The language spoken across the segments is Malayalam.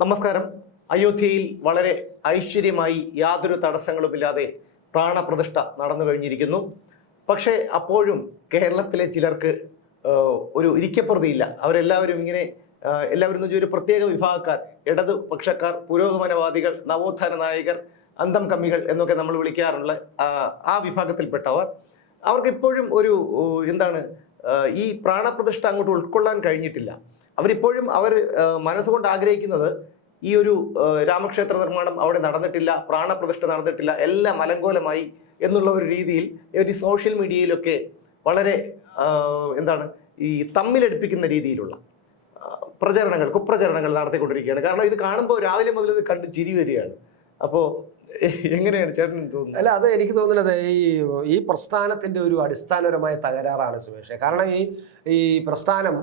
നമസ്കാരം. അയോധ്യയിൽ വളരെ ഐശ്വര്യമായി യാതൊരു തടസ്സങ്ങളുമില്ലാതെ പ്രാണപ്രതിഷ്ഠ നടന്നു കഴിഞ്ഞിരിക്കുന്നു. പക്ഷേ അപ്പോഴും കേരളത്തിലെ ചിലർക്ക് ഒരു ഇരിക്കപ്പുറതിയില്ല. അവരെല്ലാവരും ഇങ്ങനെ എല്ലാവരും എന്ന് വെച്ചാൽ ഒരു പ്രത്യേക വിഭാഗക്കാർ, ഇടതുപക്ഷക്കാർ, പുരോഗമനവാദികൾ, നവോത്ഥാന നായകർ, അന്തം കമ്മികൾ എന്നൊക്കെ നമ്മൾ വിളിക്കാറുള്ള ആ വിഭാഗത്തിൽപ്പെട്ടവർ, അവർക്ക് ഇപ്പോഴും ഒരു എന്താണ് ഈ പ്രാണപ്രതിഷ്ഠ അങ്ങോട്ട് ഉൾക്കൊള്ളാൻ കഴിഞ്ഞിട്ടില്ല. അവരിപ്പോഴും മനസ്സുകൊണ്ട് ആഗ്രഹിക്കുന്നത് ഈ ഒരു രാമക്ഷേത്ര നിർമ്മാണം അവിടെ നടന്നിട്ടില്ല, പ്രാണപ്രതിഷ്ഠ നടന്നിട്ടില്ല, എല്ലാം അലങ്കോലമായി എന്നുള്ള ഒരു രീതിയിൽ ഒരു സോഷ്യൽ മീഡിയയിലൊക്കെ വളരെ എന്താണ് ഈ തമ്മിലടുപ്പിക്കുന്ന രീതിയിലുള്ള കുപ്രചരണങ്ങൾ നടത്തിക്കൊണ്ടിരിക്കുകയാണ്. കാരണം ഇത് കാണുമ്പോൾ രാവിലെ മുതൽ ഇത് കണ്ട് ചിരി വരികയാണ്. അപ്പോൾ എങ്ങനെയാണ് ചേട്ടൻ തോന്നുന്നത്? അല്ല, അത് എനിക്ക് തോന്നുന്നത് ഈ പ്രസ്ഥാനത്തിന്റെ ഒരു അടിസ്ഥാനപരമായ തകരാറാണ് സുമേഷ്. കാരണം ഈ പ്രസ്ഥാനം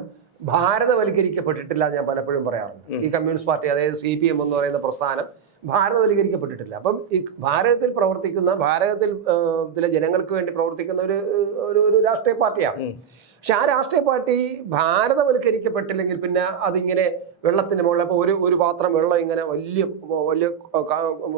ഭാരതവൽക്കരിക്കപ്പെട്ടിട്ടില്ല. ഞാൻ പലപ്പോഴും പറയാറുണ്ട്, ഈ കമ്മ്യൂണിസ്റ്റ് പാർട്ടി, അതായത് CPM എന്ന് പറയുന്ന പ്രസ്ഥാനം ഭാരതവൽക്കരിക്കപ്പെട്ടിട്ടില്ല. അപ്പം ഈ ഭാരതത്തിൽ പ്രവർത്തിക്കുന്ന, ഭാരതത്തിലെ ജനങ്ങൾക്ക് വേണ്ടി പ്രവർത്തിക്കുന്ന ഒരു രാഷ്ട്രീയ പാർട്ടിയാണ്. പക്ഷെ ആ രാഷ്ട്രീയ പാർട്ടി ഭാരതവൽക്കരിക്കപ്പെട്ടില്ലെങ്കിൽ പിന്നെ അതിങ്ങനെ വെള്ളത്തിന് മുകളിൽ, അപ്പോൾ ഒരു പാത്രം വെള്ളം ഇങ്ങനെ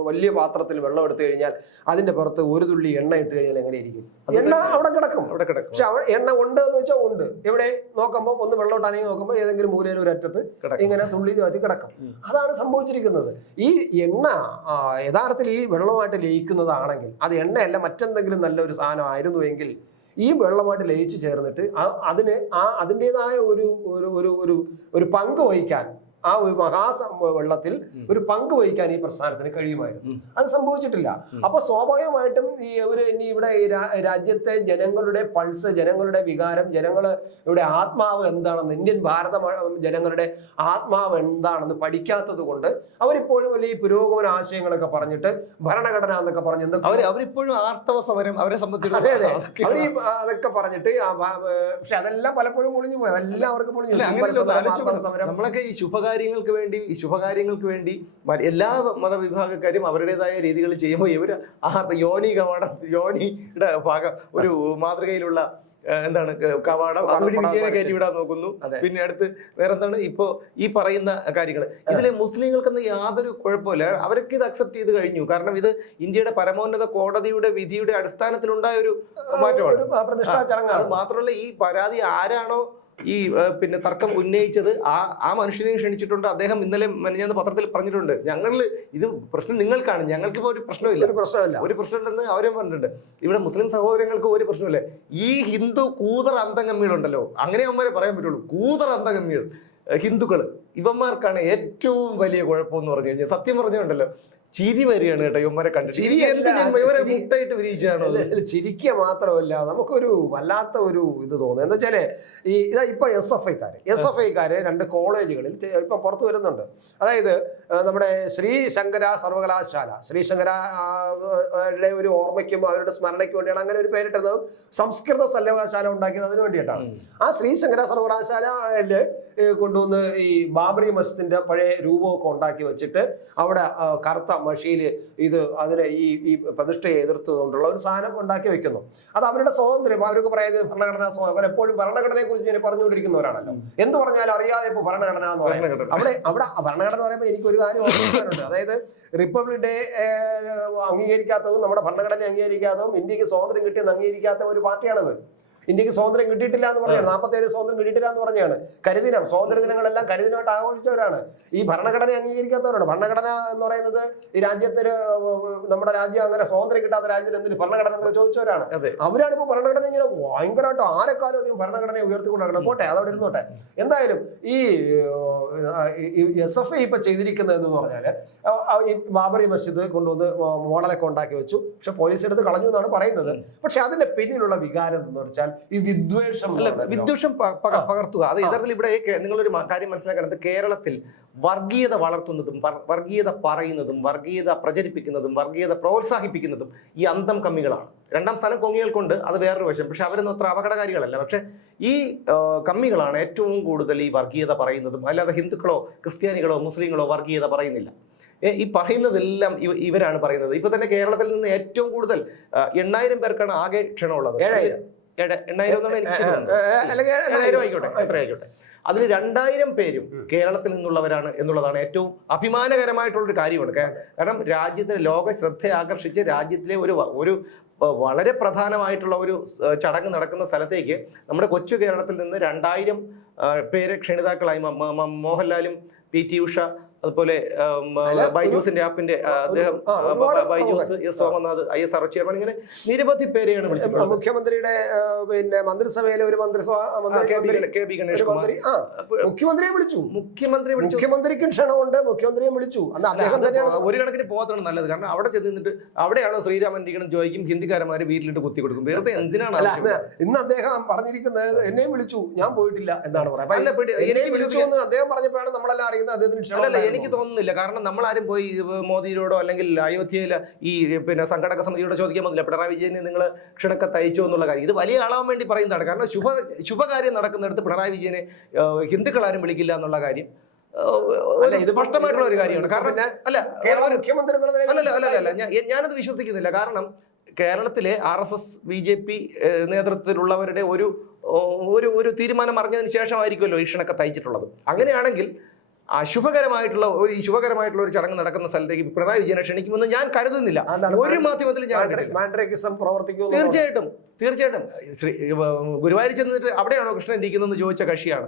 വലിയ പാത്രത്തിൽ വെള്ളം എടുത്തു കഴിഞ്ഞാൽ അതിന്റെ പുറത്ത് ഒരു തുള്ളി എണ്ണ ഇട്ട് കഴിഞ്ഞാൽ എങ്ങനെ ഇരിക്കും? എണ്ണ അവിടെ കിടക്കും. പക്ഷെ എണ്ണ ഉണ്ട് എന്ന് വെച്ചാൽ ഉണ്ട്. എവിടെ നോക്കുമ്പോൾ ഒന്ന് വെള്ളം ഇട്ടാണെങ്കിൽ നോക്കുമ്പോൾ ഏതെങ്കിലും മൂലയിൽ ഒരു അറ്റത്ത് ഇങ്ങനെ തുള്ളി മാറ്റി കിടക്കും. അതാണ് സംഭവിച്ചിരിക്കുന്നത്. ഈ എണ്ണ യഥാർത്ഥത്തിൽ ഈ വെള്ളമായിട്ട് ലയിക്കുന്നതാണെങ്കിൽ അത് എണ്ണയല്ല, മറ്റെന്തെങ്കിലും നല്ലൊരു സാധനം ആയിരുന്നുവെങ്കിൽ ഈ വെള്ളമായിട്ട് ലയിച്ചു ചേർന്നിട്ട് അതിൻ്റെതായ ഒരു പങ്ക് വഹിക്കാൻ, ആ ഒരു വെള്ളത്തിൽ ഒരു പങ്ക് വഹിക്കാൻ ഈ പ്രസ്ഥാനത്തിന് കഴിയുമായിരുന്നു. അത് സംഭവിച്ചിട്ടില്ല. അപ്പൊ സ്വാഭാവികമായിട്ടും ഇനി ഇവിടെ രാജ്യത്തെ ജനങ്ങളുടെ പൾസ്, ജനങ്ങളുടെ വികാരം, ജനങ്ങളുടെ ആത്മാവ് എന്താണെന്ന്, ഇന്ത്യൻ ജനങ്ങളുടെ ആത്മാവ് എന്താണെന്ന് പഠിക്കാത്തത് കൊണ്ട് അവരിപ്പോഴും വലിയ പുരോഗമന ആശയങ്ങളൊക്കെ പറഞ്ഞിട്ട് ഭരണഘടന എന്നൊക്കെ പറഞ്ഞ് അവരിപ്പോഴും ആർത്തവ സമരം അവരെ സംബന്ധിച്ച് അതൊക്കെ പറഞ്ഞിട്ട്, പക്ഷെ അതെല്ലാം പലപ്പോഴും പൊളിഞ്ഞു പോയി. അതെല്ലാം അവർക്ക് പൊളിഞ്ഞു. നമ്മളൊക്കെ ഈ ശുഭകാര്യങ്ങൾക്ക് വേണ്ടി എല്ലാ മതവിഭാഗക്കാരും അവരുടേതായ രീതികൾ ചെയ്യുമ്പോൾ ഇവര് യോനിയുടെ ഭാഗം ഒരു മാതൃകയിലുള്ള എന്താണ് കവാടം കയറ്റി വിടാൻ നോക്കുന്നു. പിന്നെ അടുത്ത് വേറെന്താണ് ഇപ്പോ ഈ പറയുന്ന കാര്യങ്ങൾ. ഇതിലെ മുസ്ലിങ്ങൾക്കെന്ന് യാതൊരു കുഴപ്പമില്ല. അവരൊക്കെ ഇത് അക്സെപ്റ്റ് ചെയ്ത് കഴിഞ്ഞു. കാരണം ഇത് ഇന്ത്യയുടെ പരമോന്നത കോടതിയുടെ വിധിയുടെ അടിസ്ഥാനത്തിലുണ്ടായ ഒരു മാറ്റമാണ്. മാത്രമല്ല, ഈ പരാതി ആരാണോ ഈ പിന്നെ തർക്കം ഉന്നയിച്ചത് ആ മനുഷ്യനെ ക്ഷണിച്ചിട്ടുണ്ട്. അദ്ദേഹം ഇന്നലെ മെനഞ്ഞാന്ന് പത്രത്തിൽ പറഞ്ഞിട്ടുണ്ട്, ഇത് പ്രശ്നം നിങ്ങൾക്കാണ്, ഞങ്ങൾക്കിപ്പോ ഒരു പ്രശ്നമില്ല, ഒരു പ്രശ്നമുണ്ടെന്ന് അവരും പറഞ്ഞിട്ടുണ്ട്. ഇവിടെ മുസ്ലിം സഹോദരങ്ങൾക്ക് ഒരു പ്രശ്നമില്ല. ഈ ഹിന്ദു കൂതർ അന്തംഗമ്മികളുണ്ടല്ലോ, അങ്ങനെ അവന്മാരെ പറയാൻ പറ്റുള്ളൂ. കൂതർ അന്തംഗമ്മികൾ ഹിന്ദുക്കള്, ഇവന്മാർക്കാണ് ഏറ്റവും വലിയ കുഴപ്പമെന്ന് പറഞ്ഞു കഴിഞ്ഞാൽ, സത്യം പറഞ്ഞുണ്ടല്ലോ, ചിരി വരികയാണ് കേട്ടോ ഇവന്മാരെ കണ്ടിട്ട്. മുട്ടായിട്ട് വിരിയിച്ചാണോ? ചിരിക്കുക മാത്രമല്ല, നമുക്കൊരു വല്ലാത്ത ഒരു ഇത് തോന്നുന്നു. എന്താ വെച്ചാല് ഇപ്പൊ SFIക്കാര് 2 കോളേജുകളിൽ ഇപ്പൊ പുറത്തു വരുന്നുണ്ട്. അതായത് നമ്മുടെ ശ്രീശങ്കര സർവകലാശാല, ശ്രീശങ്കരയുടെ ഒരു ഓർമ്മയ്ക്കും അവരുടെ സ്മരണയ്ക്കും വേണ്ടിയാണ് അങ്ങനെ ഒരു പേരിട്ടത്. സംസ്കൃത സർവകലാശാല ഉണ്ടാക്കിയത് അതിനു വേണ്ടിയിട്ടാണ്. ആ ശ്രീശങ്കര സർവകലാശാലയില് കൊണ്ടുവന്ന് ഈ ബാബറി മസ്ജിദിന്റെ പഴയ രൂപമൊക്കെ ഉണ്ടാക്കി വെച്ചിട്ട് അവിടെ കറുത്ത മഷിയിൽ അതിനെ ഈ പ്രതിഷ്ഠയെ എതിർത്തുകൊണ്ടുള്ള ഒരു സാധനം ഉണ്ടാക്കി വെക്കുന്നു. അത് അവരുടെ സ്വാതന്ത്ര്യം. അവർക്ക് പറയുന്നത് ഭരണഘടനാ സ്വാതന്ത്ര്യം. എപ്പോഴും ഭരണഘടനയെ കുറിച്ച് പറഞ്ഞുകൊണ്ടിരിക്കുന്നവരാണല്ലോ. എന്ത് പറഞ്ഞാലും അറിയാതെ ഇപ്പൊ ഭരണഘടന എന്ന് പറയുന്നത്, അവിടെ ഭരണഘടന എന്ന് പറയുമ്പോൾ എനിക്കൊരു കാര്യം ഓർമ്മിക്കാനുണ്ട്. അതായത് റിപ്പബ്ലിക് ഡേ അംഗീകരിക്കാത്തതും നമ്മുടെ ഭരണഘടന അംഗീകരിക്കാത്തതും ഇന്ത്യക്ക് സ്വാതന്ത്ര്യം കിട്ടിയെന്ന് അംഗീകരിക്കാത്ത ഒരു പാർട്ടിയാണത്. ഇന്ത്യക്ക് സ്വാതന്ത്ര്യം കിട്ടിയിട്ടില്ല എന്ന് പറഞ്ഞാണ്, 47 സ്വാതന്ത്ര്യം കിട്ടിയിട്ടില്ല എന്ന് പറഞ്ഞാണ്. കരിദിനം, സ്വാതന്ത്ര്യ ദിനങ്ങളെല്ലാം കരിദിനമായിട്ട് ആഘോഷിച്ചവരാണ്. ഈ ഭരണഘടന അംഗീകരിക്കാത്തവരാണ്. ഭരണഘടന എന്ന് പറയുന്നത് ഈ രാജ്യത്തിന്, നമ്മുടെ രാജ്യം അങ്ങനെ സ്വാതന്ത്ര്യം കിട്ടാത്ത രാജ്യത്തിന് എന്തിന് ഭരണഘടന എന്ന് ചോദിച്ചവരാണ്. അവരാണ് ഇപ്പൊ ഭരണഘടന ഇങ്ങനെ ഭയങ്കരമായിട്ട് ആരെക്കാലം അധികം ഭരണഘടനയെ ഉയർത്തിക്കൊണ്ടിരിക്കണം. പോട്ടെ, അതവിടെ ഇരുന്നോട്ടെ. എന്തായാലും ഈ SFI ഇപ്പൊ ചെയ്തിരിക്കുന്നത് എന്ന് പറഞ്ഞാല് ഈ ബാബറി മസ്ജിദ് കൊണ്ടുവന്ന് മോഡലൊക്കെ ഉണ്ടാക്കി വെച്ചു. പക്ഷെ പോലീസ് എടുത്ത് കളഞ്ഞു എന്നാണ് പറയുന്നത്. പക്ഷെ അതിന്റെ പിന്നിലുള്ള വികാരം എന്ന് വെച്ചാൽ ഈ വിദ്വേഷം പകർത്തുക. അത് യഥാർത്ഥത്തിൽ ഇവിടെ നിങ്ങളൊരു കാര്യം മനസ്സിലാക്കേണ്ടത്, കേരളത്തിൽ വർഗീയത വളർത്തുന്നതും വർഗീയത പറയുന്നതും വർഗീയത പ്രചരിപ്പിക്കുന്നതും വർഗീയത പ്രോത്സാഹിപ്പിക്കുന്നതും ഈ അന്തം കമ്മികളാണ്. 2ാം സ്ഥാനം കൊങ്ങികൾക്കുണ്ട്, അത് വേറൊരു വശം. പക്ഷെ അവരൊന്നും അത്ര അപകടകാരികളല്ല. പക്ഷെ ഈ കമ്മികളാണ് ഏറ്റവും കൂടുതൽ ഈ വർഗീയത പറയുന്നതും. അല്ലാതെ ഹിന്ദുക്കളോ ക്രിസ്ത്യാനികളോ മുസ്ലിങ്ങളോ വർഗീയത പറയുന്നില്ല. ഈ പറയുന്നതെല്ലാം ഇവരാണ് പറയുന്നത്. ഇപ്പൊ തന്നെ കേരളത്തിൽ നിന്ന് ഏറ്റവും കൂടുതൽ 8000 പേർക്കാണ് ആകെ ക്ഷണമുള്ളത്. 8000 ആയിക്കോട്ടെ, എത്ര ആയിക്കോട്ടെ. അതിൽ 2000 പേരും കേരളത്തിൽ നിന്നുള്ളവരാണ് എന്നുള്ളതാണ് ഏറ്റവും അഭിമാനകരമായിട്ടുള്ളൊരു കാര്യമാണ്. കാരണം രാജ്യത്തിന് ലോക ശ്രദ്ധ ആകർഷിച്ച് രാജ്യത്തിലെ ഒരു വളരെ പ്രധാനമായിട്ടുള്ള ഒരു ചടങ്ങ് നടക്കുന്ന സ്ഥലത്തേക്ക് നമ്മുടെ കൊച്ചു കേരളത്തിൽ നിന്ന് 2000 പേര് ക്ഷണിതാക്കളായി മോഹൻലാലും PT ഉഷ അതുപോലെ ബൈജൂസിന്റെ ആപ്പിന്റെ അദ്ദേഹം ബൈജൂസ് എസ് സോമനാഥ് ISRO ചെയർമാൻ ഇങ്ങനെ നിരവധി പേരെയാണ് വിളിച്ചത്. മുഖ്യമന്ത്രിയുടെ പിന്നെ മന്ത്രിസഭയിലെ ഒരു മുഖ്യമന്ത്രിയെ വിളിച്ചു. മുഖ്യമന്ത്രിക്ക് ക്ഷണമുണ്ട്, മുഖ്യമന്ത്രിയെ വിളിച്ചു. അദ്ദേഹം തന്നെയാണ് ഒരു കണക്കിന് പോകത്താണ് നല്ലത്. കാരണം അവിടെ ചെന്നിട്ട് അവിടെയാണോ ശ്രീരാമൻ ഇരിക്കണം ചോദിക്കും, ഹിന്ദിക്കാരന്മാര് വീട്ടിലിട്ട് കുത്തി കൊടുക്കും. വെറുതെ എന്തിനാണ്? ഇന്ന് അദ്ദേഹം പറഞ്ഞിരിക്കുന്നത് എന്നെയും വിളിച്ചു, ഞാൻ പോയിട്ടില്ല എന്നാണ് പറയുന്നത്. എനിക്ക് വിളിച്ചു എന്ന് അദ്ദേഹം പറഞ്ഞപ്പോഴാണ് നമ്മളെല്ലാം അറിയുന്നത് അദ്ദേഹത്തിന് ക്ഷണം. എനിക്ക് തോന്നുന്നില്ല. കാരണം നമ്മളാരും പോയി മോദിയോടോ അല്ലെങ്കിൽ അയോധ്യയിലെ ഈ പിന്നെ സംഘടക സമിതിയോട് ചോദിക്കാൻ പറ്റില്ല പിണറായി വിജയനെ നിങ്ങൾ ക്ഷണക്കത്ത് അയച്ചോ എന്നുള്ള കാര്യം. ഇത് വലിയ ആളാവാൻ വേണ്ടി പറയുന്നതാണ്. കാരണം ശുഭകാര്യം നടക്കുന്നിടത്ത് പിണറായി വിജയനെ ഹിന്ദുക്കളാരും വിളിക്കില്ല എന്നുള്ള കാര്യം ഇത് സ്പഷ്ടമായിട്ടുള്ള ഒരു കാര്യമാണ്. കാരണം ഞാനത് വിശ്വസിക്കുന്നില്ല. കാരണം കേരളത്തിലെ RSS BJP നേതൃത്വത്തിലുള്ളവരുടെ ഒരു തീരുമാനം അറിഞ്ഞതിന് ശേഷമായിരിക്കുമല്ലോ ഈ ക്ഷണക്കത്ത് അയച്ചിട്ടുള്ളത്. അങ്ങനെയാണെങ്കിൽ ശുഭകരമായിട്ടുള്ള ഒരു ചടങ്ങ് നടക്കുന്ന സ്ഥലത്തേക്ക് പിണറായി വിജയനെ ക്ഷണിക്കുമെന്ന് ഞാൻ കരുതുന്നില്ല. ഒരു മാധ്യമത്തിൽ തീർച്ചയായിട്ടും ഗുരുവായൂർ ചെന്നിട്ട് അവിടെയാണോ കൃഷ്ണൻ ഇരിക്കുന്നതെന്ന് ചോദിച്ച കക്ഷിയാണ്.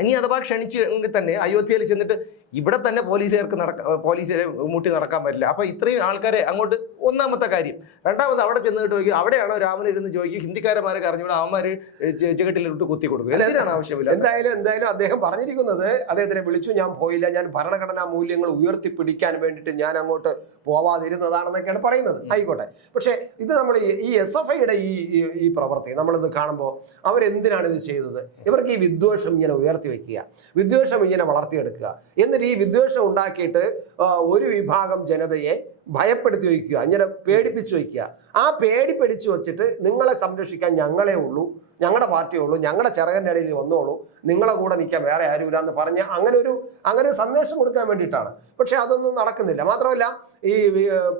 ഇനി അഥവാ ക്ഷണിച്ചെങ്കിൽ തന്നെ അയോധ്യയിൽ ചെന്നിട്ട് ഇവിടെ തന്നെ പോലീസുകാരെ മുട്ടി നടക്കാൻ പറ്റില്ല. അപ്പൊ ഇത്രയും ആൾക്കാരെ അങ്ങോട്ട് ഒന്നാമത്തെ കാര്യം. രണ്ടാമത് അവിടെ ചെന്നിട്ട് ചോദിക്കും അവിടെയാണോ രാമൻ ഇരുന്ന് ചോദിക്കും, ഹിന്ദിക്കാരന്മാരൊക്കെ അറിഞ്ഞൂടെ അവന്മാര് ചെകട്ടിലിട്ട് കുത്തി കൊടുക്കും. എന്തിനാണ് ആവശ്യമില്ല. എന്തായാലും അദ്ദേഹം പറഞ്ഞിരിക്കുന്നത് അദ്ദേഹത്തിനെ വിളിച്ചു, ഞാൻ പോയില്ല, ഞാൻ ഭരണഘടനാ മൂല്യങ്ങൾ ഉയർത്തിപ്പിടിക്കാൻ വേണ്ടിയിട്ട് ഞാൻ അങ്ങോട്ട് പോവാതിരുന്നതാണെന്നൊക്കെയാണ് പറയുന്നത്. ആയിക്കോട്ടെ. പക്ഷെ ഇത് നമ്മൾ ഈ SFIയുടെ ഈ പ്രവൃത്തി നമ്മളിത് കാണുമ്പോൾ അവരെന്തിനാണ് ഇത് ചെയ്തത്? ഇവർക്ക് ഈ വിദ്വേഷം ഇങ്ങനെ ഉയർത്തി വെക്കുക, വിദ്വേഷം ഇങ്ങനെ വളർത്തിയെടുക്കുക, എന്നിട്ട് ഈ വിദ്വേഷം ഉണ്ടാക്കിയിട്ട് ഒരു വിഭാഗം ജനതയെ ഭയപ്പെടുത്തി വയ്ക്കുക, ഇങ്ങനെ പേടിപ്പിച്ചു വയ്ക്കുക. ആ പേടിപ്പിടിച്ചു വെച്ചിട്ട് നിങ്ങളെ സംരക്ഷിക്കാൻ ഞങ്ങളെ ഉള്ളൂ, ഞങ്ങളുടെ പാർട്ടിയേ ഉള്ളൂ, ഞങ്ങളുടെ ചിറകൻ്റെ ഇടയിൽ വന്നോളൂ, നിങ്ങളെ കൂടെ നിൽക്കാൻ വേറെ ആരുമില്ല എന്ന് പറഞ്ഞ് അങ്ങനെ ഒരു സന്ദേശം കൊടുക്കാൻ വേണ്ടിയിട്ടാണ്. പക്ഷെ അതൊന്നും നടക്കുന്നില്ല. മാത്രമല്ല ഈ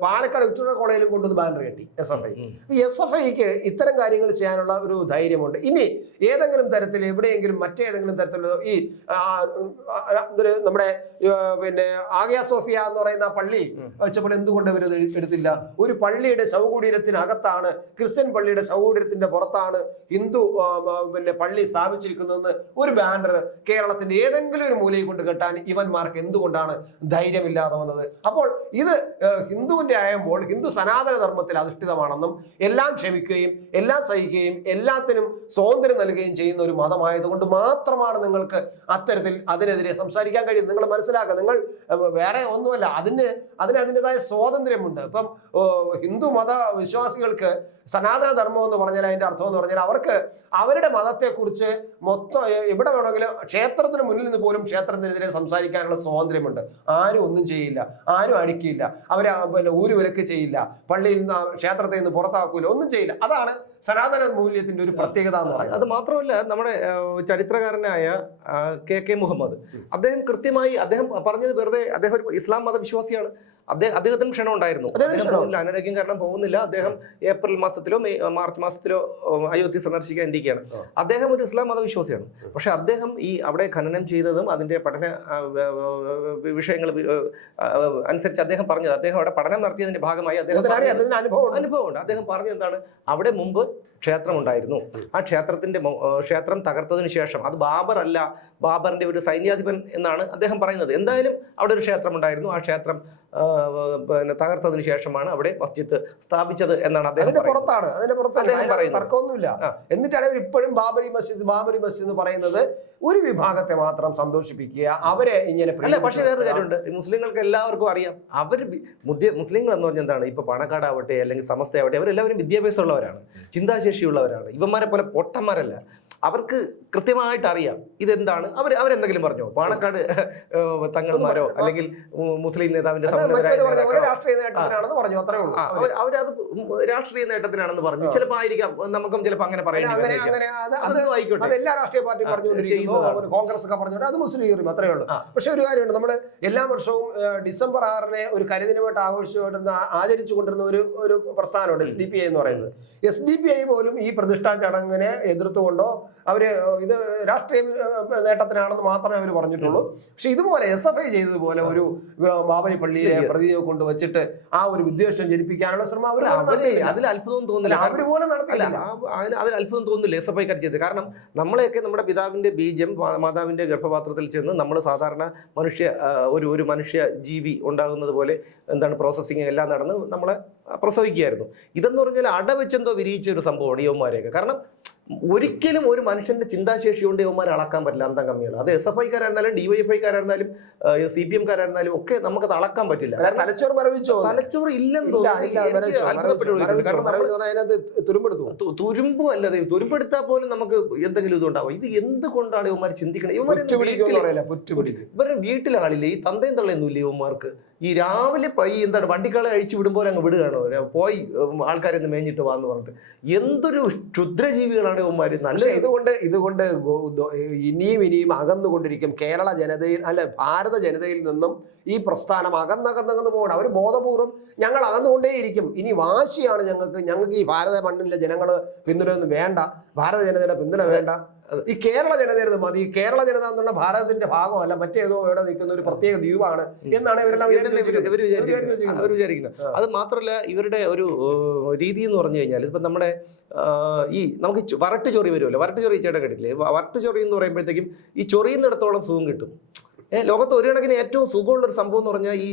പാലക്കാട് വിക്ടോറിയ കോളേജിലും കൊണ്ടുവന്ന് ബാനർ കെട്ടി SFI. ഈ SFIക്ക് ഇത്തരം കാര്യങ്ങൾ ചെയ്യാനുള്ള ഒരു ധൈര്യമുണ്ട്. ഇനി ഏതെങ്കിലും തരത്തിൽ എവിടെയെങ്കിലും മറ്റേതെങ്കിലും തരത്തിലുള്ള ഈ നമ്മുടെ പിന്നെ ആഗിയ സോഫിയ എന്ന് പറയുന്ന പള്ളി വെച്ചപ്പോൾ എന്തുകൊണ്ട് ഇവർ എടുത്തില്ല? ഒരു പള്ളിയുടെ ശവകുടീരത്തിനകത്താണ്, ക്രിസ്ത്യൻ പള്ളിയുടെ ശവകുടീരത്തിന്റെ പുറത്താണ് ഹിന്ദു പിന്നെ പള്ളി സ്ഥാപിച്ചിരിക്കുന്നതെന്ന് ഒരു ബാനർ കേരളത്തിന്റെ ഏതെങ്കിലും ഒരു മൂലയിൽ കൊണ്ട് കെട്ടാൻ ഇവന്മാർക്ക് എന്തുകൊണ്ടാണ് ധൈര്യമില്ലാതെ വന്നത്? അപ്പോൾ ഇത് ഹിന്ദുവിന്റെ ആയുമ്പോൾ ഹിന്ദു സനാതന ധർമ്മത്തിൽ അധിഷ്ഠിതമാണെന്നും എല്ലാം ക്ഷമിക്കുകയും എല്ലാം സഹിക്കുകയും എല്ലാത്തിനും സ്വാതന്ത്ര്യം നൽകുകയും ചെയ്യുന്ന ഒരു മതമായതുകൊണ്ട് മാത്രമാണ് നിങ്ങൾക്ക് അത്തരത്തിൽ അതിനെതിരെ സംസാരിക്കാൻ കഴിയും. നിങ്ങൾ മനസ്സിലാക്കുക, നിങ്ങൾ വേറെ ഒന്നുമല്ല, അതിൻ്റെതായ സ്വാതന്ത്ര്യമുണ്ട്. ഇപ്പം ഹിന്ദു മത വിശ്വാസികൾക്ക് സനാതന ധർമ്മം എന്ന് പറഞ്ഞാൽ അതിന്റെ അർത്ഥം എന്ന് പറഞ്ഞാൽ അവർക്ക് അവരുടെ മതത്തെക്കുറിച്ച് മൊത്തം എവിടെ വേണമെങ്കിലും ക്ഷേത്രത്തിന് മുന്നിൽ നിന്ന് പോലും ക്ഷേത്രത്തിനെതിരെ സംസാരിക്കാനുള്ള സ്വാതന്ത്ര്യമുണ്ട്. ആരും ഒന്നും ചെയ്യില്ല, ആരും അടിക്കില്ല, അവരെ പിന്നെ ഊരുവിലക്ക് ചെയ്യില്ല, പള്ളിയിൽ നിന്ന് ക്ഷേത്രത്തിൽ നിന്ന് പുറത്താക്കൂല, ഒന്നും ചെയ്യില്ല. അതാണ് സനാതന മൂല്യത്തിന്റെ ഒരു പ്രത്യേകത എന്ന് പറയുന്നത്. അത് മാത്രമല്ല നമ്മുടെ ചരിത്രകാരനായ KK മുഹമ്മദ് അദ്ദേഹം കൃത്യമായി അദ്ദേഹം പറഞ്ഞത് വെറുതെ അദ്ദേഹം ഒരു ഇസ്ലാം മതവിശ്വാസിയാണ്. അദ്ദേഹത്തിന് ക്ഷണം ഉണ്ടായിരുന്നു. അനാരോഗ്യം കാരണം പോകുന്നില്ല. അദ്ദേഹം ഏപ്രിൽ മാസത്തിലോ മാർച്ച് മാസത്തിലോ അയോധ്യ സന്ദർശിക്കാൻ ഇരിക്കുകയാണ്. അദ്ദേഹം ഒരു ഇസ്ലാം മതവിശ്വാസിയാണ്. പക്ഷെ അദ്ദേഹം ഈ അവിടെ ഖനനം ചെയ്തതും അതിന്റെ പഠന വിഷയങ്ങൾ അനുസരിച്ച് അദ്ദേഹം പറഞ്ഞത്, അദ്ദേഹം അവിടെ പഠനം നടത്തിയതിന്റെ ഭാഗമായി അദ്ദേഹം അനുഭവമുണ്ട്. അദ്ദേഹം പറഞ്ഞത് എന്താണ്, അവിടെ മുമ്പ് ക്ഷേത്രം ഉണ്ടായിരുന്നു. ആ ക്ഷേത്രം തകർത്തതിനു ശേഷം അത് ബാബർ അല്ല, ബാബറിന്റെ ഒരു സൈന്യാധിപൻ എന്നാണ് അദ്ദേഹം പറയുന്നത്. എന്തായാലും അവിടെ ഒരു ക്ഷേത്രം ഉണ്ടായിരുന്നു. ആ ക്ഷേത്രം പിന്നെ തകർത്തതിനു ശേഷമാണ് അവിടെ മസ്ജിദ് സ്ഥാപിച്ചത് എന്നാണ് അദ്ദേഹം തർക്കമൊന്നുമില്ല. എന്നിട്ടാണ് ഇപ്പോഴും ബാബരി മസ്ജിദ് എന്ന് പറയുന്നത് ഒരു വിഭാഗത്തെ മാത്രം സന്തോഷിപ്പിക്കുക, അവരെ ഇങ്ങനെ. പക്ഷെ വേറൊരു കാര്യമുണ്ട്, മുസ്ലിങ്ങൾക്ക് എല്ലാവർക്കും അറിയാം, മുസ്ലിങ്ങൾ എന്ന് പറഞ്ഞാൽ എന്താണ്, ഇപ്പൊ പണക്കാടാവട്ടെ അല്ലെങ്കിൽ സമസ്തയാവട്ടെ, അവരെല്ലാവരും വിദ്യാഭ്യാസമുള്ളവരാണ്, ചിന്താശേഷിയുള്ളവരാണ്. ഇവന്മാരെ പോലെ പൊട്ടന്മാരല്ല. അവർക്ക് കൃത്യമായിട്ട് അറിയാം ഇതെന്താണ്. അവരെന്തെങ്കിലും പറഞ്ഞോ, പാണക്കാട് തങ്ങൾമാരോ അല്ലെങ്കിൽ മുസ്ലിം നേതാവിന്റെ രാഷ്ട്രീയ നേട്ടത്തിനാണെന്ന് പറഞ്ഞു, അത്രേ ഉള്ളൂ. അവരത് രാഷ്ട്രീയ നേട്ടത്തിനാണെന്ന് പറഞ്ഞു. ചിലപ്പോൾ ആയിരിക്കാം, നമുക്കും ചിലപ്പോൾ അങ്ങനെ പറയാം. അത് എല്ലാ രാഷ്ട്രീയ പാർട്ടിയും പറഞ്ഞുകൊണ്ടിരിക്കുന്നു, കോൺഗ്രസ് ഒക്കെ പറഞ്ഞുകൊണ്ട് അത് മുസ്ലിം ലീഗും, അത്രേ ഉള്ളൂ. പക്ഷെ ഒരു കാര്യമുണ്ട്, നമ്മൾ എല്ലാ വർഷവും ഡിസംബർ 6-ന് ഒരു കരിദിനമായിട്ട് ആചരിച്ചു കൊണ്ടിരുന്ന ഒരു പ്രസ്ഥാനമുണ്ട്, SDPI എന്ന് പറയുന്നത്. SDPI പോലും ഈ പ്രതിഷ്ഠാ ചടങ്ങിനെ എതിർത്തുകൊണ്ടോ അവര് ഇത് രാഷ്ട്രീയ നേട്ടത്തിനാണെന്ന് മാത്രമേ അവർ പറഞ്ഞിട്ടുള്ളൂ. പക്ഷെ ഇതുപോലെ SFI ചെയ്തതുപോലെ ഒരു ബാബരി പള്ളിയിലെ പ്രതിയെ കൊണ്ടുവച്ചിട്ട് ആ ഒരു വിദ്വേഷം ജനിപ്പിക്കാനുള്ള ശ്രമം അതിൽ അത്ഭുതം തോന്നില്ല, അവര് പോലും നടത്തില്ല. അതിൽ അത്ഭുതം തോന്നില്ല SFI ചെയ്ത്. കാരണം നമ്മളെയൊക്കെ നമ്മുടെ പിതാവിന്റെ ബീജം മാതാവിന്റെ ഗർഭപാത്രത്തിൽ ചെന്ന് നമ്മൾ സാധാരണ ഒരു മനുഷ്യ ജീവി ഉണ്ടാകുന്നത് പോലെ എന്താണ് പ്രോസസ്സിങ് എല്ലാം നടന്ന് നമ്മളെ പ്രസവിക്കുകയായിരുന്നു. ഇതെന്ന് പറഞ്ഞാൽ അടവെച്ചെന്തോ വിരിയിച്ച ഒരു സംഭവമാണ് യവന്മാരെയൊക്കെ. കാരണം ഒരിക്കലും ഒരു മനുഷ്യന്റെ ചിന്താശേഷി കൊണ്ട് യവന്മാരെ അളക്കാൻ പറ്റില്ല, അന്തം കമ്മിയാണ്. അത് SFIക്കാരായിരുന്നാലും DYFIക്കാരായിരുന്നാലും CPMകാരായിരുന്നാലും ഒക്കെ നമുക്കത് അളക്കാൻ പറ്റില്ല. തലച്ചോറ് ഇല്ലെന്ന് തുരുമ്പും അല്ലാതെ തുരുമ്പെടുത്താൽ പോലും നമുക്ക് എന്തെങ്കിലും ഇതുണ്ടാവും. ഇത് എന്തുകൊണ്ടാണ് ഇവന്മാർ ചിന്തിക്കണത്? ഇവരുടെ വീട്ടിലെ ആളില്ലേ, ഈ തന്തയും തള്ളയൊന്നും ഇല്ല ഇവന്മാർക്ക്. ഈ രാവിലെ എന്താണ് വണ്ടിക്കാളെ അഴിച്ചു വിടുമ്പോൾ അങ്ങ് വിടുകയാണോ, പോയി ആൾക്കാരെ ഒന്ന് മേഞ്ഞിട്ട് വാന്ന് പറഞ്ഞിട്ട്. എന്തൊരു ക്ഷുദ്രജീവികളാണ് ഇവന്മാര്. നല്ല ഇതുകൊണ്ട് ഇനിയും അകന്നുകൊണ്ടിരിക്കും കേരള ജനതയിൽ, അല്ല ഭാരത ജനതയിൽ നിന്നും ഈ പ്രസ്ഥാനം അകന്നകന്നു പോകണം. അവർ ബോധപൂർവ്വം ഞങ്ങൾ അകന്നുകൊണ്ടേയിരിക്കും. ഇനി വാശിയാണ് ഞങ്ങൾക്ക് ഈ ഭാരത മണ്ണിലെ ജനങ്ങള് പിന്തുണയൊന്നും വേണ്ട, ഭാരത ജനതയുടെ പിന്തുണ വേണ്ട, ഈ കേരള ജനതയുടെ മതി. കേരള ജനത എന്നുള്ള ഭാരതത്തിന്റെ ഭാഗമല്ല, മറ്റേതോ ഇവിടെ നിൽക്കുന്ന ഒരു പ്രത്യേക ദ്വീപാണ് എന്നാണ് ഇവരെല്ലാം വിചാരിക്കുന്നത്. അത് മാത്രമല്ല, ഇവരുടെ ഒരു രീതി എന്ന് പറഞ്ഞു കഴിഞ്ഞാൽ ഇപ്പൊ നമ്മുടെ നമുക്ക് വരട്ട് ചൊറി വരുമല്ലോ, വരട്ട് ചൊറി ചേട്ടൻ കേട്ടില്ലേ? വരട്ട് ചൊറി എന്ന് പറയുമ്പോഴത്തേക്കും ഈ ചൊറിയുന്നിടത്തോളം സുഖം കിട്ടും. ലോകത്ത് ഒരു കണക്കിന് ഏറ്റവും സുഖമുള്ള ഒരു സംഭവം എന്ന് പറഞ്ഞാൽ ഈ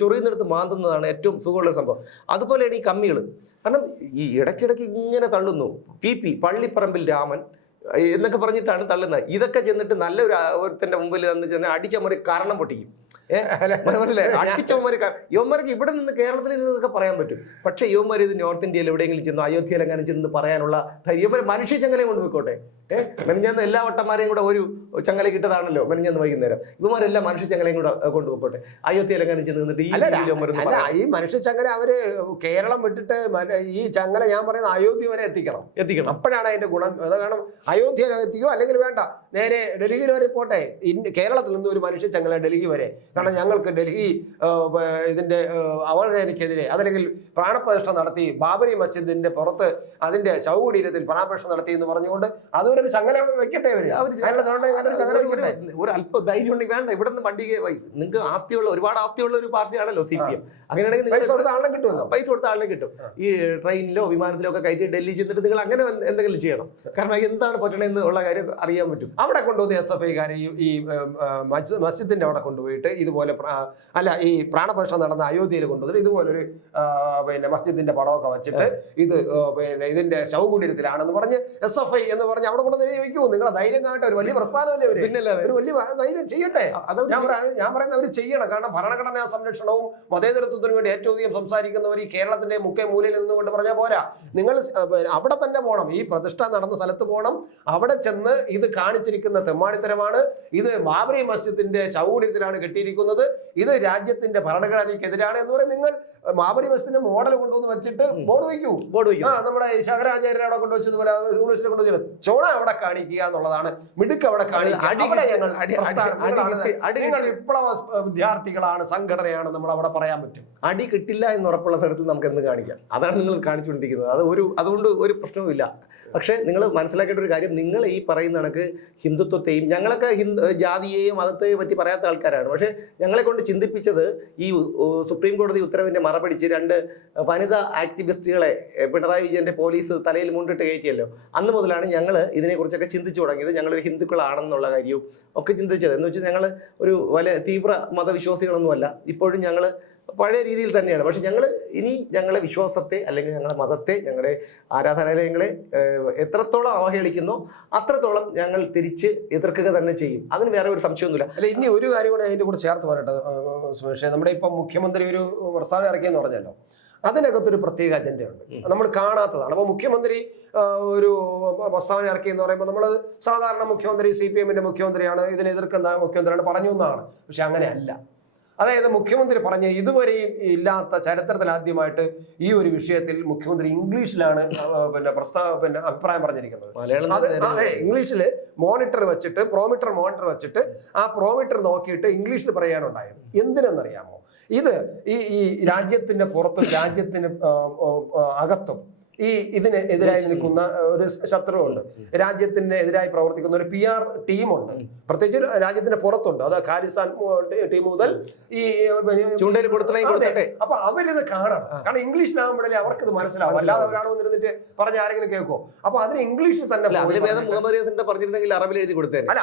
ചൊറിയുന്നിടത്ത് മാന്തുന്നതാണ് ഏറ്റവും സുഖമുള്ള സംഭവം. അതുപോലെയാണ് ഈ കമ്മികൾ. കാരണം ഈ ഇടയ്ക്കിടയ്ക്ക് ഇങ്ങനെ തള്ളുന്നു. PP പള്ളിപ്പറമ്പിൽ രാമൻ എന്നൊക്കെ പറഞ്ഞിട്ടാണ് തള്ളുന്നത്. ഇതൊക്കെ ചെന്നിട്ട് നല്ലൊരു ഒരുത്തന്റെ മുമ്പിൽ ചെന്ന് അടിച്ചമറി കാരണം പൊട്ടിക്കും. അടിച്ചവന്മാര് യുവന്മാർക്ക് ഇവിടെ നിന്ന് കേരളത്തിൽ നിന്നൊക്കെ പറയാൻ പറ്റും. പക്ഷെ യുവന്മാർ ഇത് നോർത്ത് ഇന്ത്യയിൽ എവിടെയെങ്കിലും ചെന്ന് അയോധ്യയിൽ എങ്ങനെ ചെന്ന് പറയാനുള്ള യുവന്മാർ മനുഷ്യ ചങ്ങലയും കൊണ്ടുപോയിക്കോട്ടെ. മെനഞ്ഞാന്ന് എല്ലാ വട്ടന്മാരെയും കൂടെ ഒരു ചങ്ങല കിട്ടതാണല്ലോ മെനഞ്ഞാന്ന് വൈകുന്നേരം. ഇവന്മാരെല്ലാം മനുഷ്യ ചങ്ങലയും കൂടെ കൊണ്ടുപോയിക്കോട്ടെ. അയോധ്യയിൽ എങ്ങനെ ചെന്ന് നിന്നിട്ട് ഈ മനുഷ്യ ചങ്ങല അവര് കേരളം വിട്ടിട്ട് ഈ ചങ്ങല ഞാൻ പറയുന്ന അയോധ്യ വരെ എത്തിക്കണം. അപ്പോഴാണ് അതിന്റെ ഗുണം. കാരണം അയോധ്യ എത്തിക്കോ അല്ലെങ്കിൽ വേണ്ട, നേരെ ഡൽഹിയിൽ വരെ പോട്ടെ. കേരളത്തിൽ നിന്ന് ഒരു മനുഷ്യ ചങ്ങല ഡൽഹി വരെ. കാരണം ഞങ്ങൾക്ക് ഡൽഹി ഇതിന്റെ അവഗണനയ്ക്കെതിരെ അതല്ലെങ്കിൽ പ്രാണപ്രതിഷ്ഠ നടത്തി ബാബരി മസ്ജിദിന്റെ പുറത്ത് അതിന്റെ ശവകുടീരത്തിൽ പ്രാണപ്രതിഷ്ഠ നടത്തി എന്ന് പറഞ്ഞുകൊണ്ട് അതൊരു ചങ്ങല വെക്കട്ടെ. ഒരു അല്പ ധൈര്യം ഉണ്ടെങ്കിൽ വേണ്ട, ഇവിടെ നിന്ന് വണ്ടി നിങ്ങൾക്ക് ആസ്തിയുള്ള ഒരുപാട് ആസ്തിയുള്ള ഒരു പാർട്ടിയാണല്ലോ CPM. അങ്ങനെയാണെങ്കിൽ പൈസ കൊടുത്ത ആളിനെ കിട്ടുമല്ലോ, പൈസ കൊടുത്ത ആളിനെ കിട്ടും. ഈ ട്രെയിനിലോ വിമാനത്തിലോ ഒക്കെ കയറ്റി ഡൽഹി ചെന്നിട്ട് നിങ്ങൾ അങ്ങനെ എന്തെങ്കിലും ചെയ്യണം. കാരണം എന്താണ് പറ്റണമെന്ന് ഉള്ള കാര്യം അറിയാൻ പറ്റും. അവിടെ കൊണ്ടുവന്ന് SFIക്കാരെ ഈ മസ്ജിദിന്റെ അവിടെ കൊണ്ടുപോയിട്ട് ഇതുപോലെ ഈ പ്രാണപ്രതിഷ്ഠ നടന്ന അയോധ്യയിൽ കൊണ്ടുവന്നിട്ട് ഇതുപോലൊരു മസ്ജിദിന്റെ പടമൊക്കെ വെച്ചിട്ട് ഇത് ഇതിന്റെ ശവകുടീരത്തിലാണെന്ന് പറഞ്ഞ് SFI എന്ന് പറഞ്ഞ് അവിടെ കൊണ്ട് എഴുതി വെക്കുമോ? നിങ്ങളെ ധൈര്യം കാണട്ടെ. ഒരു വലിയ പ്രസ്ഥാനമല്ലേ അവര്, ഒരു വലിയ ധൈര്യം ചെയ്യട്ടെ. ഞാൻ പറയുന്നത് അവർ ചെയ്യണം. കാരണം ഭരണഘടനാ സംരക്ഷണവും മതേതരത്വത്തിനു വേണ്ടി ഏറ്റവും അധികം സംസാരിക്കുന്നവർ ഈ കേരളത്തിന്റെ മുഖ്യ മൂലയിൽ നിന്നുകൊണ്ട് പറഞ്ഞാൽ പോരാ. നിങ്ങൾ അവിടെ തന്നെ പോകണം, ഈ പ്രതിഷ്ഠ നടന്ന സ്ഥലത്ത് പോകണം. അവിടെ ചെന്ന് ഇത് കാണിച്ചിരിക്കുന്ന തെമ്മാടിത്തരമാണ്, ഇത് ബാബറി മസ്ജിദിന്റെ ശവകുടീരത്തിലാണ് കെട്ടിയിരിക്കുന്നത്, ഇത് രാജ്യത്തിന്റെ ഭരണഘടനയ്ക്കെതിരാണ് എന്ന് പറയും. നിങ്ങൾ ബാബരി മസ്ജിദിന്റെ മോഡൽ കൊണ്ടുവന്ന് വെച്ചിട്ട് ബോർഡ് വയ്ക്കൂ. നമ്മുടെ ശങ്കരാചാര്യരെ അവിടെ കൊണ്ടുവച്ചതുപോലെ യൂണിവേഴ്സിറ്റി കൊണ്ടുവച്ചത് ചോണ അവിടെ കാണിക്കുക എന്നുള്ളതാണ് മിടുക്ക്. അവിടെ നിങ്ങൾ വിപ്ലവ വിദ്യാർത്ഥികളാണ്, സംഘടനയാണ്, നമ്മൾ അവിടെ പറയാൻ പറ്റും. അടി കിട്ടില്ല എന്ന് ഉറപ്പുള്ള സ്ഥലത്ത് നമുക്ക് എന്ത് കാണിക്കാം. അതാണ് നിങ്ങൾ കാണിച്ചുകൊണ്ടിരിക്കുന്നത്. അതുകൊണ്ട് ഒരു പ്രശ്നവുമില്ല. പക്ഷേ നിങ്ങൾ മനസ്സിലാക്കേണ്ട ഒരു കാര്യം, നിങ്ങൾ ഈ പറയുന്ന കണക്ക് ഹിന്ദുത്വത്തെയും ഞങ്ങളൊക്കെ ജാതിയെയും മതത്തെയും പറ്റി പറയാത്ത ആൾക്കാരാണ്. പക്ഷേ ഞങ്ങളെ കൊണ്ട് ചിന്തിപ്പിച്ചത് ഈ സുപ്രീം കോടതി ഉത്തരവിന്റെ മറപിടിച്ച് 2 വനിതാ ആക്ടിവിസ്റ്റുകളെ പിണറായി വിജയന്റെ പോലീസ് തലയിൽ മുണ്ടിട്ട് കയറ്റിയല്ലോ. അന്ന് മുതലാണ് ഞങ്ങൾ ഇതിനെക്കുറിച്ചൊക്കെ ചിന്തിച്ചു തുടങ്ങിയത്. ഞങ്ങളൊരു ഹിന്ദുക്കളാണെന്നുള്ള കാര്യവും ഒക്കെ ചിന്തിച്ചത്. എന്ന് വെച്ചാൽ ഞങ്ങൾ ഒരു വലിയ തീവ്ര മതവിശ്വാസികളൊന്നുമല്ല. ഇപ്പോഴും ഞങ്ങൾ പഴയ രീതിയിൽ തന്നെയാണ്. പക്ഷെ ഇനി ഞങ്ങളെ വിശ്വാസത്തെ അല്ലെങ്കിൽ ഞങ്ങളുടെ മതത്തെ, ഞങ്ങളുടെ ആരാധനാലയങ്ങളെ എത്രത്തോളം അവഹേളിക്കുന്നോ അത്രത്തോളം ഞങ്ങൾ തിരിച്ച് എതിർക്കുക തന്നെ ചെയ്യും. അതിന് വേറെ ഒരു സംശയമൊന്നുമില്ല. അല്ല, ഇനി ഒരു കാര്യം കൂടെ അതിൻ്റെ കൂടെ ചേർത്ത് പറയട്ടെ സുമേഷേ. നമ്മുടെ ഇപ്പം മുഖ്യമന്ത്രി ഒരു പ്രസ്താവന ഇറക്കിയെന്ന് പറഞ്ഞല്ലോ, അതിനകത്തൊരു പ്രത്യേക അജണ്ടയുണ്ട്, നമ്മൾ കാണാത്തതാണ്. അപ്പോൾ മുഖ്യമന്ത്രി ഒരു പ്രസ്താവന ഇറക്കിയെന്ന് പറയുമ്പോൾ നമ്മൾ സാധാരണ മുഖ്യമന്ത്രി CPMന്റെ മുഖ്യമന്ത്രിയാണ്, ഇതിനെ എതിർക്കുന്ന മുഖ്യമന്ത്രിയാണ് പറഞ്ഞു എന്നാണ്. പക്ഷെ അങ്ങനെയല്ല. അതായത് മുഖ്യമന്ത്രി പറഞ്ഞ ഇതുവരെയും ഇല്ലാത്ത ചരിത്രത്തിൽ ആദ്യമായിട്ട് ഈ ഒരു വിഷയത്തിൽ മുഖ്യമന്ത്രി ഇംഗ്ലീഷിലാണ് പിന്നെ അഭിപ്രായം പറഞ്ഞിരിക്കുന്നത്. അതെ, ഇംഗ്ലീഷിൽ മോണിറ്റർ വെച്ചിട്ട് മോണിറ്റർ വെച്ചിട്ട് ആ പ്രോമീറ്റർ നോക്കിയിട്ട് ഇംഗ്ലീഷിൽ പറയാനുണ്ടായത്. എന്തിനെന്നറിയാമോ? ഇത് ഈ രാജ്യത്തിന്റെ പുറത്തും രാജ്യത്തിന് അകത്തും ഇതിന് എതിരായി നിൽക്കുന്ന ഒരു ശത്രുവുണ്ട്, രാജ്യത്തിന് എതിരായി പ്രവർത്തിക്കുന്ന ഒരു PR ടീമുണ്ട്, പ്രത്യേകിച്ച് രാജ്യത്തിന്റെ പുറത്തുണ്ട്. അത് ഖാലിസ്ഥാൻ ടീം മുതൽ ഈ അപ്പൊ അവരിത് കാണണം. കാരണം ഇംഗ്ലീഷിലാകുമ്പോഴേ അവർക്ക് ഇത് മനസ്സിലാവും. അല്ലാതെ ഒരാൾ വന്നിരുന്നിട്ട് പറഞ്ഞ ആരെങ്കിലും കേൾക്കോ? അപ്പൊ അതിന് ഇംഗ്ലീഷിൽ തന്നെ അല്ല,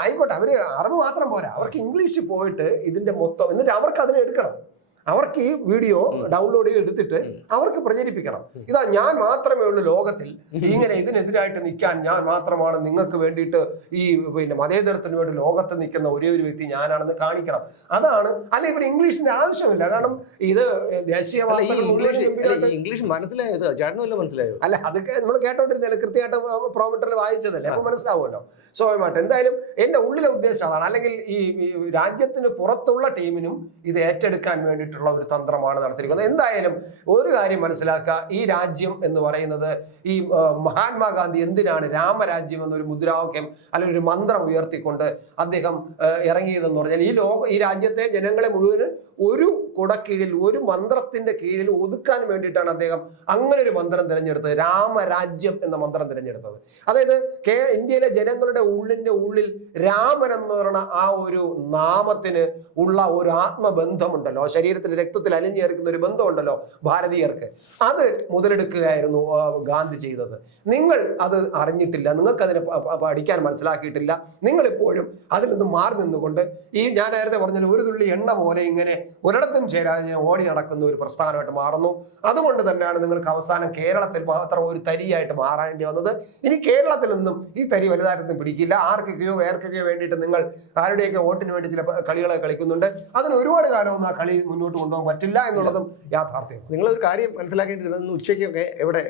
ആയിക്കോട്ടെ, അവര് അറിവ് മാത്രം പോരാ, അവർക്ക് ഇംഗ്ലീഷിൽ പോയിട്ട് ഇതിന്റെ മൊത്തം, എന്നിട്ട് അവർക്ക് അതിനെ എടുക്കണം. അവർക്ക് ഈ വീഡിയോ ഡൗൺലോഡ് ചെയ്ത് എടുത്തിട്ട് അവർക്ക് പ്രചരിപ്പിക്കണം. ഇതാ, ഞാൻ മാത്രമേ ഉള്ളൂ ലോകത്തിൽ ഇങ്ങനെ ഇതിനെതിരായിട്ട് നിൽക്കാൻ, ഞാൻ മാത്രമാണ് നിങ്ങൾക്ക് വേണ്ടിയിട്ട് ഈ മതേതരത്തിന് വേണ്ടി ലോകത്ത് നിൽക്കുന്ന ഒരേ ഒരു വ്യക്തി ഞാനാണെന്ന് കാണിക്കണം. അതാണ്. അല്ല, ഇവർ ഇംഗ്ലീഷിന്റെ ആവശ്യമില്ല. കാരണം ഇത് ദേശീയ ഇംഗ്ലീഷ് മനസ്സിലായത് ചേട്ടനല്ല മനസ്സിലായോ? അല്ല, അതൊക്കെ നമ്മൾ കേട്ടോണ്ടിരുന്നല്ലേ, കൃത്യമായിട്ട് പ്രോമീറ്ററിൽ വായിച്ചതല്ലേ, അപ്പൊ മനസ്സിലാവുമല്ലോ സ്വാഭാവികമായിട്ട്. എന്തായാലും എന്റെ ഉള്ളിലെ ഉദ്ദേശം അതാണ്. അല്ലെങ്കിൽ ഈ രാജ്യത്തിന് പുറത്തുള്ള ടീമിനും ഇത് ഏറ്റെടുക്കാൻ വേണ്ടി ഒരു തന്ത്രമാണ് നടത്തിയിരിക്കുന്നത്. എന്തായാലും ഒരു കാര്യം മനസ്സിലാക്കുക, ഈ രാജ്യം എന്ന് പറയുന്നത് ഈ മഹാത്മാഗാന്ധി എന്തിനാണ് രാമരാജ്യം എന്നൊരു മുദ്രാവാക്യം അല്ലെങ്കിൽ ഒരു മന്ത്രം ഉയർത്തിക്കൊണ്ട് അദ്ദേഹം ഇറങ്ങിയതെന്ന് പറഞ്ഞാൽ ഈ രാജ്യത്തെ ജനങ്ങളെ മുഴുവൻ ഒരു കുടക്കീഴിൽ, ഒരു മന്ത്രത്തിന്റെ കീഴിൽ ഒതുക്കാൻ വേണ്ടിയിട്ടാണ് അദ്ദേഹം അങ്ങനെ ഒരു മന്ത്രം തിരഞ്ഞെടുത്തത്, രാമരാജ്യം എന്ന മന്ത്രം തിരഞ്ഞെടുത്തത്. അതായത് ഇന്ത്യയിലെ ജനങ്ങളുടെ ഉള്ളിൽ രാമൻ എന്ന് പറയുന്ന ആ ഒരു നാമത്തിന് ഉള്ള ഒരു ആത്മബന്ധമുണ്ടല്ലോ, ശരീരത്തിൽ രക്തത്തിൽ അലിഞ്ഞേർക്കുന്ന ഒരു ബന്ധമുണ്ടല്ലോ ഭാരതീയർക്ക്, അത് മുതലെടുക്കുകയായിരുന്നു ഗാന്ധി ചെയ്തത്. നിങ്ങൾ അത് അറിഞ്ഞിട്ടില്ല, നിങ്ങൾക്ക് അതിനെ പഠിക്കാൻ മനസ്സിലാക്കിയിട്ടില്ല. നിങ്ങൾ ഇപ്പോഴും അതിൽ നിന്ന് മാറി നിന്നുകൊണ്ട് ഞാൻ നേരത്തെ പറഞ്ഞാൽ ഒരു തുള്ളി എണ്ണ പോലെ ഇങ്ങനെ ഒരിടത്തും ചേരാതെ ഓടി നടക്കുന്ന ഒരു പ്രസ്ഥാനമായിട്ട് മാറുന്നു. അതുകൊണ്ട് തന്നെയാണ് നിങ്ങൾക്ക് അവസാനം കേരളത്തിൽ മാത്രം ഒരു തരിയായിട്ട് മാറേണ്ടി വന്നത്. ഇനി കേരളത്തിൽ നിന്നും ഈ തരി വലുതായിട്ടൊന്നും പിടിക്കില്ല. ആർക്കൊക്കെയോ വേണ്ടിയിട്ട് നിങ്ങൾ ആരുടെയൊക്കെ വോട്ടിന് വേണ്ടി ചില കളികളെ കളിക്കുന്നുണ്ട്. അതിന് ഒരുപാട് കാലമൊന്നും ആ കളി മുന്നോട്ട് കൊണ്ടുപോകാൻ പറ്റില്ല എന്നുള്ളതും യാഥാർത്ഥ്യം. നിങ്ങളൊരു കാര്യം മനസ്സിലാക്കേണ്ടിരുന്നത്, ഉച്ചയ്ക്കൊക്കെ ഇവിടെ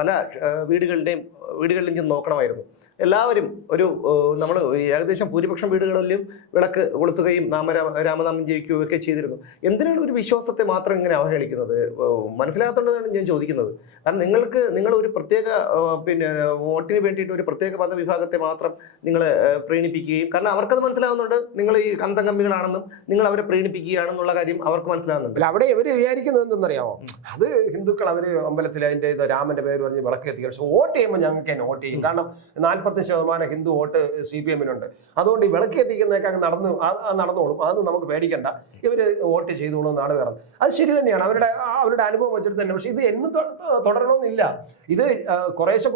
പല വീടുകളിലും ചെന്ന് നോക്കണമായിരുന്നു. എല്ലാവരും നമ്മൾ ഏകദേശം ഭൂരിപക്ഷം വീടുകളിലും വിളക്ക് കൊളുത്തുകയും രാമനാമം ജപിക്കുകയും ഒക്കെ ചെയ്തിരുന്നു. എന്തിനാണ് ഒരു വിശ്വാസത്തെ മാത്രം ഇങ്ങനെ അവഹേളിക്കുന്നത്? മനസ്സിലാകാത്തതുകൊണ്ടാണ് ഞാൻ ചോദിക്കുന്നത്. കാരണം നിങ്ങൾ ഒരു പ്രത്യേക വോട്ടിന് വേണ്ടിയിട്ട് ഒരു പ്രത്യേക മതവിഭാഗത്തെ മാത്രം നിങ്ങൾ പ്രീണിപ്പിക്കുകയും, കാരണം അവർക്കത് മനസ്സിലാകുന്നുണ്ട് നിങ്ങൾ ഈ കന്തംകമ്മികളാണെന്നും നിങ്ങൾ അവരെ പ്രീണിപ്പിക്കുകയാണെന്നുള്ള കാര്യം അവർക്ക് മനസ്സിലാകുന്നുണ്ട്. അല്ല, അവിടെ ഇവർ വിചാരിക്കുന്നത് എന്തെന്നറിയാമോ? അത് ഹിന്ദുക്കൾ അവര് അമ്പലത്തിൽ അതിന്റെ രാമന്റെ പേര് പറഞ്ഞ് വിളക്ക് എത്തിക്കണം. പക്ഷെ വോട്ട് ചെയ്യുമ്പോൾ ഞങ്ങൾക്ക് തന്നെ വോട്ട് ചെയ്യും. കാരണം 40% ഹിന്ദു വോട്ട് CPM-നുണ്ട്. അതുകൊണ്ട് ഈ വിളക്ക് എത്തിക്കുന്നതൊക്കെ നടന്നോളും, അതൊന്നും നമുക്ക് പേടിക്കണ്ട, ഇവര് വോട്ട് ചെയ്തോളൂ എന്നാണ് പറയുന്നത്. അത് ശരി തന്നെയാണ്, അവരുടെ അനുഭവം വെച്ചിട്ട് തന്നെ. പക്ഷെ ഇത് എന്നും തുടരണമെന്നില്ല. ഇത് കുറേശ്ശെ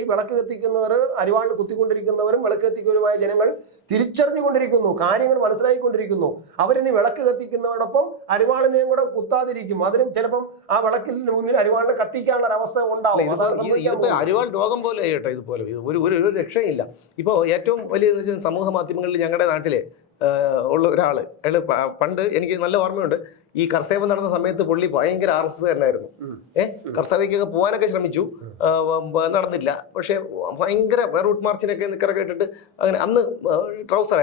ഈ വിളക്ക് കത്തിക്കുന്നവർ, അരിവാളിൽ കുത്തിക്കൊണ്ടിരിക്കുന്നവരും വിളക്ക് കത്തിക്കുന്നവരുമായ ജനങ്ങൾ തിരിച്ചറിഞ്ഞുകൊണ്ടിരിക്കുന്നു, കാര്യങ്ങൾ മനസ്സിലാക്കിക്കൊണ്ടിരിക്കുന്നു. അവരിനി വിളക്ക് കത്തിക്കുന്നവരോടൊപ്പം അരിവാളിനെയും കൂടെ കുത്താതിരിക്കും. അതിനും ചിലപ്പം ആ വിളക്കിന് മുന്നിൽ അരിവാളിനെ കത്തിക്കാനുള്ള ഒരു അവസ്ഥ ഉണ്ടാവും. അരിവാൾ രോഗം പോലെ കേട്ടോ, ഇതുപോലെ ഒരു രക്ഷയില്ല. ഇപ്പോൾ ഏറ്റവും വലിയ സമൂഹ മാധ്യമങ്ങളിൽ ഞങ്ങളുടെ നാട്ടിലെ ഉള്ള ഒരാള്, അയാള് പണ്ട് എനിക്ക് നല്ല ഓർമ്മയുണ്ട്, ഈ കർസേവ നടന്ന സമയത്ത് പുള്ളി ഭയങ്കര RSS-കാരനായിരുന്നു. കർസേവയ്ക്കൊക്കെ പോകാനൊക്കെ ശ്രമിച്ചു, നടന്നില്ല. പക്ഷെ ഭയങ്കര റൂട്ട് മാർച്ചിനൊക്കെ നിക്കറൊക്കെ ഇട്ടിട്ട് അങ്ങനെ അന്ന് ട്രൗസർ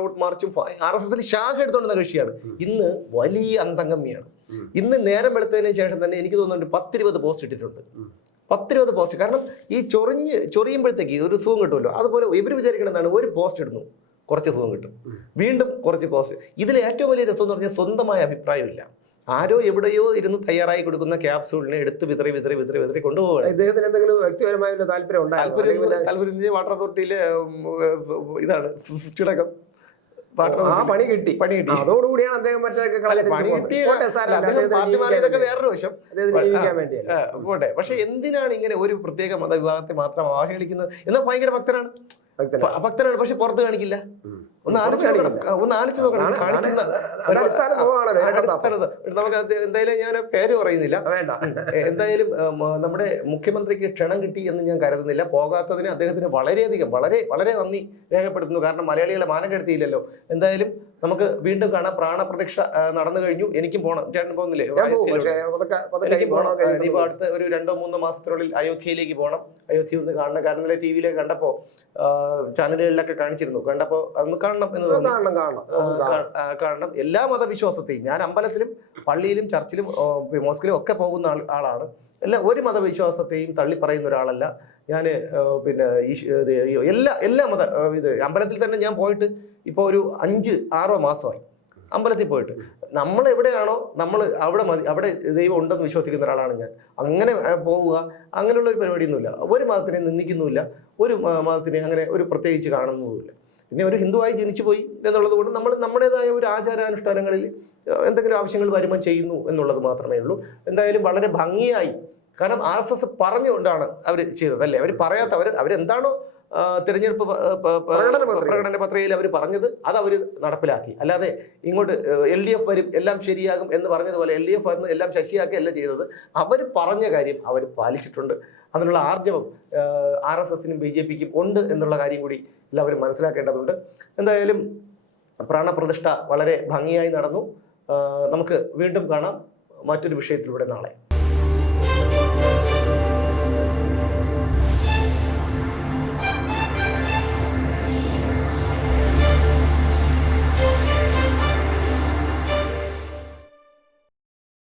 റൂട്ട് മാർച്ചും RSS-ൽ ശാഖ എടുത്തോണ്ടുന്ന കക്ഷിയാണ്. ഇന്ന് വലിയ അന്തംഗമ്മിയാണ്. ഇന്ന് നേരം വെളുത്തതിന് ശേഷം തന്നെ എനിക്ക് തോന്നുന്നുണ്ട് 10-20 പോസ്റ്റ് ഇട്ടിട്ടുണ്ട്. 10-20 പോസ്റ്റ്. കാരണം ഈ ചൊറിയുമ്പോഴത്തേക്ക് ഒരു സുഖം കിട്ടുമല്ലോ. അതുപോലെ ഇവർ വിചാരിക്കണതാണ്, ഒരു പോസ്റ്റ് ഇടുന്നു കുറച്ച് സുഖം കിട്ടും, വീണ്ടും കുറച്ച് പോസ്റ്റ്. ഇതിൽ ഏറ്റവും വലിയ രസം എന്ന് പറഞ്ഞാൽ സ്വന്തമായ അഭിപ്രായമില്ല. ആരോ എവിടെയോ ഇരുന്ന് തയ്യാറായി കൊടുക്കുന്ന ക്യാപ്സൂളിനെ എടുത്ത് വിതറി കൊണ്ടുപോകണം. ഇദ്ദേഹത്തിന് എന്തെങ്കിലും വ്യക്തിപരമായ താല്പര്യം വാട്ടർ അതോറിറ്റിയിലെ ഇതാണ് ചുടക്കം. പണി കിട്ടി. അതോടുകൂടിയാണ് അദ്ദേഹം വേറൊരു വശം പോട്ടെ. പക്ഷെ എന്തിനാണ് ഇങ്ങനെ ഒരു പ്രത്യേക മതവിഭാഗത്തെ മാത്രം അവഹേളിക്കുന്നത്? എന്നാൽ ഭയങ്കര ഭക്തനാണ്. പക്ഷെ പുറത്ത് കാണിക്കില്ല. ഒന്ന് ആലോചിച്ച് നോക്കണം. നമുക്ക് എന്തായാലും ഞാൻ പേര് പറയുന്നില്ല, എന്തായാലും നമ്മുടെ മുഖ്യമന്ത്രിക്ക് ക്ഷണം കിട്ടി എന്ന് ഞാൻ കരുതുന്നില്ല. പോകാത്തതിന് അദ്ദേഹത്തിന് വളരെ നന്ദി രേഖപ്പെടുത്തുന്നു. കാരണം മലയാളികളെ മാനം കെടുത്തിയില്ലല്ലോ. എന്തായാലും നമുക്ക് വീണ്ടും കാണാം. പ്രാണപ്രതിഷ്ഠ നടന്നു കഴിഞ്ഞു. എനിക്കും പോകണം. ചേട്ടൻ പോകുന്നില്ലേ? എനിക്കും പോകണം. ഇനിയിപ്പോ അടുത്ത ഒരു 2-3 മാസത്തിനുള്ളിൽ അയോധ്യയിലേക്ക് പോകണം. അയോധ്യ ഒന്ന് കാണണം. കാരണം ഇന്നലെ ടി വിയിലേക്ക് കണ്ടപ്പോ ചാനലുകളിലൊക്കെ കാണിച്ചിരുന്നു. കണ്ടപ്പോ അതൊന്ന് കാണണം എന്ന് തോന്നി. കാണണം. എല്ലാ മതവിശ്വാസത്തെയും ഞാൻ അമ്പലത്തിലും പള്ളിയിലും ചർച്ചിലും മോസ്കിലും ഒക്കെ പോകുന്ന ആളാണ്. ഒരു മതവിശ്വാസത്തെയും തള്ളി പറയുന്ന ഒരാളല്ല ഞാൻ. പിന്നെ എല്ലാ അമ്പലത്തിൽ തന്നെ ഞാൻ പോയിട്ട് ഇപ്പോൾ ഒരു 5-6 മാസമായി അമ്പലത്തിൽ പോയിട്ട്. നമ്മൾ എവിടെയാണോ നമ്മൾ അവിടെ മതി, അവിടെ ദൈവം ഉണ്ടെന്ന് വിശ്വസിക്കുന്ന ഒരാളാണ് ഞാൻ. അങ്ങനെ പോവുക, അങ്ങനെയുള്ള ഒരു പരിപാടിയൊന്നുമില്ല. ഒരു മതത്തിനെ നിന്ദിക്കുന്നുമില്ല, ഒരു മതത്തിനെ അങ്ങനെ ഒരു പ്രത്യേകിച്ച് കാണുന്നതുമില്ല. പിന്നെ ഒരു ഹിന്ദുവായി ജനിച്ചു പോയി എന്നുള്ളത് കൊണ്ട് നമ്മൾ നമ്മുടേതായ ഒരു ആചാരാനുഷ്ഠാനങ്ങളിൽ എന്തെങ്കിലും ആവശ്യങ്ങൾ വരുമ്പോൾ ചെയ്യുന്നു എന്നുള്ളത് മാത്രമേ ഉള്ളൂ. എന്തായാലും വളരെ ഭംഗിയായി, കാരണം RSS പറഞ്ഞുകൊണ്ടാണ് അവർ ചെയ്തത് അല്ലേ. അവർ പറയാത്തവർ അവരെന്താണോ തിരഞ്ഞെടുപ്പ് പ്രകടന പത്രികയിൽ അവർ പറഞ്ഞത് അത് അവർ നടപ്പിലാക്കി. അല്ലാതെ ഇങ്ങോട്ട് LDF വരും എല്ലാം ശരിയാകും എന്ന് പറഞ്ഞതുപോലെ LDF വന്ന് എല്ലാം ശശിയാക്കി അല്ല ചെയ്തത്. അവർ പറഞ്ഞ കാര്യം അവർ പാലിച്ചിട്ടുണ്ട്. അതിനുള്ള ആർജവം RSSനും BJPക്കും ഉണ്ട് എന്നുള്ള കാര്യം കൂടി എല്ലാവരും മനസ്സിലാക്കേണ്ടതുണ്ട്. എന്തായാലും പ്രാണപ്രതിഷ്ഠ വളരെ ഭംഗിയായി നടന്നു. നമുക്ക് വീണ്ടും കാണാം മറ്റൊരു വിഷയത്തിലൂടെ നാളെ.